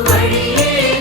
வழியே.